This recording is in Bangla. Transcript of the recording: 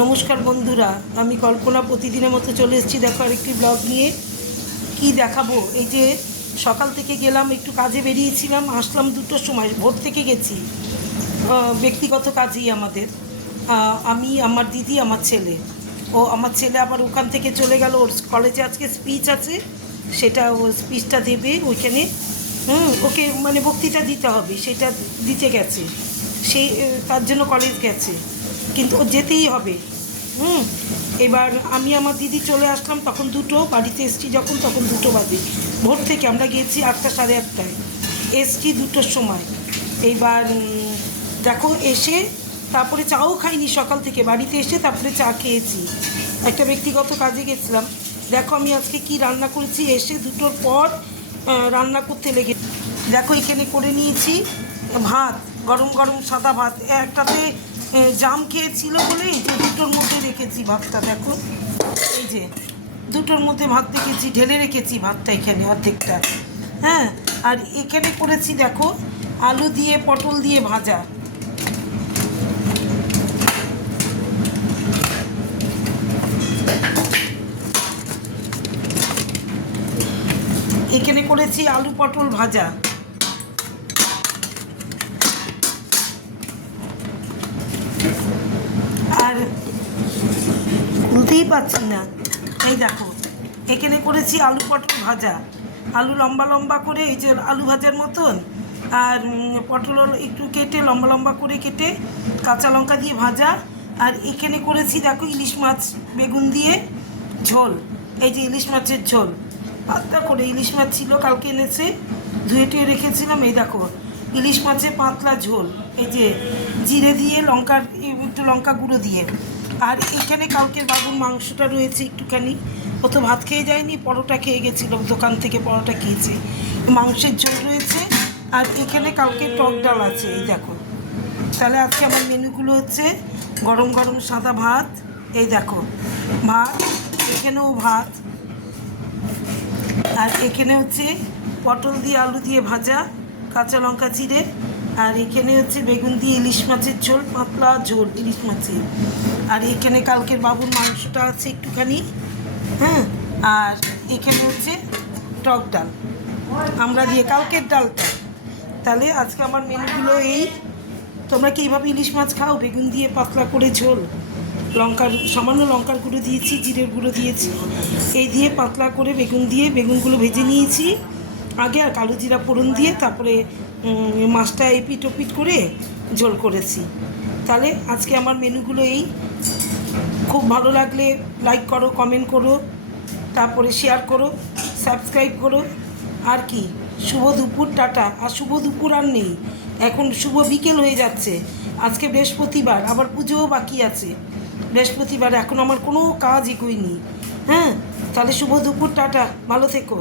নমস্কার বন্ধুরা, আমি কল্পনা প্রতিদিনের মতো চলে এসেছি। দেখো আরেকটি ব্লগ নিয়ে। কি দেখাবো, এই যে সকাল থেকে গেলাম, একটু কাজে বেরিয়েছিলাম, আসলাম 2টোর সময়। ভোর থেকে গেছি, ব্যক্তিগত কাজেই আমাদের। আমি, আমার দিদি, আমার ছেলে। আমার ছেলে আবার ওখান থেকে চলে গেল, ওর কলেজে আজকে স্পিচ আছে, সেটা ও স্পিচটা দেবে ওইখানে। ওকে মানে বক্তৃতা দিতে হবে, সেটা দিতে গেছে। সেই তার জন্য কলেজ গেছে, কিন্তু ও যেতেই হবে। এবার আমি আমার দিদি চলে আসলাম, তখন 2টো, বাড়িতে এসছি যখন তখন 2টো বাজে। ভোর থেকে আমরা গিয়েছি 8টা সাড়ে 8টায়, এসছি 2টোর সময়। এইবার দেখো এসে তারপরে চাও খাইনি সকাল থেকে, বাড়িতে এসে তারপরে চা খেয়েছি। একটা ব্যক্তিগত কাজে গেছিলাম। দেখো আমি আজকে কি রান্না করেছি, এসে 2টোর পর রান্না করতে লেগে। দেখো এখানে করে নিয়েছি ভাত, গরম গরম সাদা ভাত। একটাতে জাম খেয়েছিল বলেই যে 2টোর মধ্যে রেখেছি ভাতটা। দেখো এই যে 2টোর মধ্যে ভাত রেখেছি, ঢেলে রেখেছি ভাতটা এখানে অর্ধেকটা। হ্যাঁ, আর এখানে করেছি দেখো আলু দিয়ে পটল দিয়ে ভাজা। এখানে করেছি আলু পটল ভাজা। আর খুলতেই পারছি না, এই দেখো এখানে করেছি আলু পটল ভাজা। আলু লম্বা লম্বা করে, এই যে আলু ভাজার মতন, আর পটল একটু কেটে লম্বা লম্বা করে কেটে কাঁচা লঙ্কা দিয়ে ভাজা। আর এখানে করেছি দেখো ইলিশ মাছ বেগুন দিয়ে ঝোল। এই যে ইলিশ মাছের ঝোল, পাতলা করে ইলিশ মাছ ছিল, কালকে এনেছে, ধুয়ে টুয়ে রেখেছিলাম। এই দেখো ইলিশ মাছের পাতলা ঝোল, এই যে জিরে দিয়ে লঙ্কার একটু লঙ্কা গুঁড়ো দিয়ে। আর এখানে কালকের বাবুর মাংসটা রয়েছে একটুখানি, ও তো ভাত খেয়ে যায়নি, পরোটা খেয়ে গেছিলো, দোকান থেকে পরোটা খেয়েছে, মাংসের ঝোল রয়েছে। আর এখানে কালকে টক ডাল আছে। এই দেখো, তাহলে আজকে আমার মেনুগুলো হচ্ছে গরম গরম সাদা ভাত, এই দেখো ভাত, এখানেও ভাত, আর এখানে হচ্ছে পটল দিয়ে আলু দিয়ে ভাজা, কাঁচা লঙ্কা চিড়ে। আর এখানে হচ্ছে বেগুন দিয়ে ইলিশ মাছের ঝোল, পাতলা ঝোল ইলিশ মাছের। আর এখানে কালকের বাবুর মাংসটা আছে একটুখানি। হ্যাঁ, আর এখানে হচ্ছে টক ডাল আমরা দিয়ে, কালকের ডালটা। তাহলে আজকে আমার মেনুগুলো এই। তোমরা কি এইভাবে ইলিশ মাছ খাও? বেগুন দিয়ে পাতলা করে ঝোল, লঙ্কার সামান্য লঙ্কার গুঁড়ো দিয়েছি, জিরের গুঁড়ো দিয়েছি, এই দিয়ে পাতলা করে বেগুন দিয়ে, বেগুনগুলো ভেজে নিয়েছি আগে, আর কালো জিরা ফোড়ন দিয়ে তারপরে মাছটা এপিট ওপিট করে ঝোল করেছি। তাহলে আজকে আমার মেনুগুলো এই। খুব ভালো লাগলে লাইক করো, কমেন্ট করো, তারপরে শেয়ার করো, সাবস্ক্রাইব করো। আর কি, শুভ দুপুর, টাটা। আর শুভ দুপুর আর নেই, এখন শুভ বিকেল হয়ে যাচ্ছে। আজকে বৃহস্পতিবার, আবার পুজোও বাকি আছে বৃহস্পতিবার, এখন আমার কোনো কাজ এগোয়নি। হ্যাঁ, তাহলে শুভ দুপুর, টাটা, ভালো থেকো।